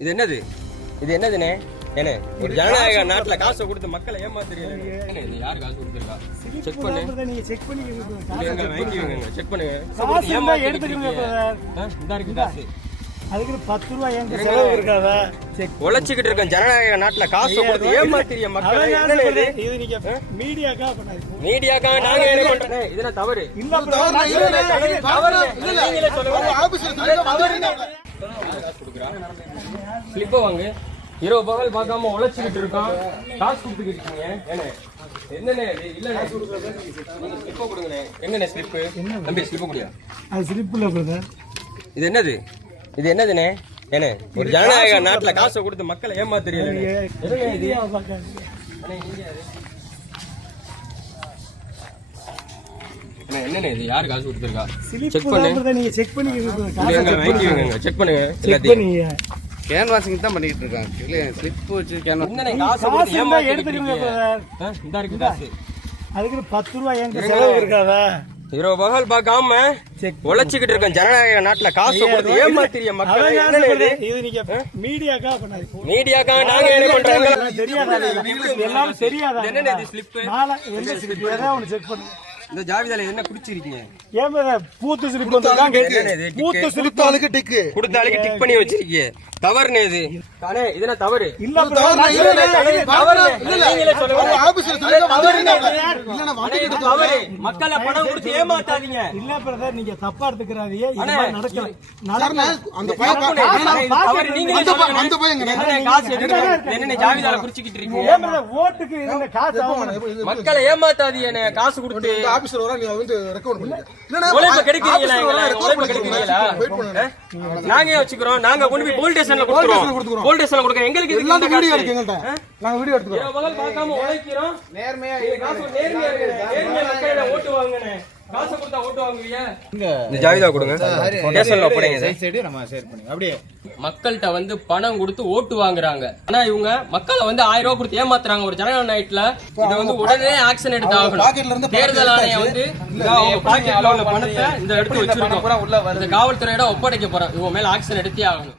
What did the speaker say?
இது என்னது? இது என்னதுண்ணே? என்ன ஒரு ஜனநாயக நாட்டுல காசை கொடுத்து மக்களை ஏமாத்துறீங்க. இது யார் காசு கொடுத்துருக்கா? செக் பண்ணு. நீங்க செக் பண்ணி வாங்கிக்கோங்க. செக் பண்ணுங்க. எடுத்துக்கோங்க. இந்த இருக்கு காசு. அதுக்கு 10 ரூபாய் எங்க செலவு இருக்காதா? உழைச்சிக்கிட்டு இருக்க ஜனநாயக நாட்டுல காசை கொடுத்து ஏமாத்துறீங்க மக்களை. இது நீங்க மீடியாக்கா பண்ணாதீங்க. மீடியாக்கா நாங்க என்ன பண்றோம்? இதுனா தவறு. இல்ல தவறு. நீங்களே சொல்லுங்க. ஆபீஸ்ல தவறு. ஸ்லிப் வாங்க. இரவு பகல் பார்க்காம உழைச்சிக்கிட்டு இருக்கோம். காசு கொடுத்துக்கிட்டு இருக்கீங்க. என்னண்ணே இது? இல்லண்ணே நீங்க ஸ்லிப் கொடுங்கண்ணே. எங்கண்ணே ஸ்லிப்? தம்பி ஸ்லிப் கொடுங்க. அது ஸ்லிப் இல்ல பிரதர். இது என்னது? இது என்னதுண்ணே? என்ன ஒரு ஜனநாயக நாட்டுல காசை கொடுத்து மக்களை ஏமாத்துறீங்க. என்னண்ணே இது? யார் காசு கொடுத்துருக்கா? செக் பண்ணு. நீங்க செக் பண்ணி வாங்கிக்கோங்க. செக் பண்ணுங்க. எல்லாத்தையும் கேன்வாசிங் தான் பண்ணிட்டு இருக்காங்க. ஸ்லிப் வச்சு என்னண்ணே காசு கொடுத்து எடுத்துக்கோங்க. இந்த இருக்கு காசு. அதுக்கு 10 ரூபாய் எங்க செலவு இருக்காதா? இரவு பகல் பார்க்காம உழைச்சிக்கிட்டு இருக்க ஜனநாயக நாட்டுல காசு கொடுத்து ஏமாத்திரிய மக்களை. இது நீங்க மீடியாக்கா பண்ணாதீங்க. மீடியாக்கா நாங்க என்ன பண்றோம்? தெரியாதா? எல்லாரும் தெரியாதா? என்னண்ணே இது ஸ்லிப்? எந்த ஸ்லிப்? ஏதாவது ஒன்னு செக் பண்ணுங்க. இந்த ஜாவிதால என்ன குடிச்சிருக்கீங்க? ஏன் பூத்து ஸ்லிப் வந்திருக்காங்க? பூத்து ஸ்லிப் ஆளுக்கு டிக் கொடுத்த ஆளுக்கு டிக் பண்ணி வச்சிருக்கீங்க. தவறுனே இது. தானே இதுனா தவறு. இல்ல தவறு. நீங்களே சொல்லுங்க. ஆபீஸ்ல தவறு. இல்லனா தவறு. மக்களை பணம் கொடுத்து ஏமாத்தாதீங்க. இல்ல பிரதர், நீங்க தப்பா எடுத்துக்கறாதீங்க. இது நடக்கல. அந்த தவறு. நீங்களே சொல்லுங்க. அந்த பையங்க காசு எடுங்க. என்னென்ன ஜாவிதால குடிச்சிட்டு இருக்கீங்க? ஏன் பிரதர் ஓட்டுக்கு இந்த காசு ஆவணும்? மக்களை ஏமாத்தாதீங்க. காசு கொடுத்து ஆபீஸ்ல வர நீங்க வந்து ரெக்கார்ட் பண்ணுங்க. உழைப்பு கெடுக்கிறீங்களா? உழைப்பு கெடுக்கிறீங்களா? நாங்க வச்சுக்கிறோம். நாங்க கொண்டு போய் போலீஸ் ஸ்டேஷன்ல கொடுத்துறோம். போலீஸ் ஸ்டேஷன்ல கொடுங்க. எங்களுக்கு எல்லா வீடியோ இருக்கு எங்கள்ட்ட. நாங்க வீடியோ எடுத்துறோம். இரவு பகல் பார்க்காம உழைக்கிறோம். நேர்மையா காசு நேர்மையா இருக்கு. நேர்மையா மக்களை ஓட்டு வாங்குனே. காசு கொடுத்தா ஓட்டு வாங்குவீங்க. இந்த ஜாவிதா கொடுங்க. ஸ்டேஷன்ல போடுங்க. சைடு நம்ம ஷேர் பண்ணுங்க. அப்படியே மக்கள்கிட்ட வந்து பணம் கொடுத்து ஓட்டு வாங்குறாங்க. ஆனா இவங்க மக்களை வந்து 1000 ரூபாய் கொடுத்து ஏமாத்துறாங்க ஒரு ஜனநாயக நைட்ல. இதை வந்து உடனே ஆக்ஷன் எடுத்து ஆகணும். தேர்தல் ஆணையம் வந்து பாக்கெட்ல உள்ள பணத்தை இந்த எடுத்து வச்சிருக்கோம். இந்த காவல்துறையிடம் ஒப்படைக்க போறோம். இவங்க மேல ஆக்ஷன் எடுத்தே ஆகணும்.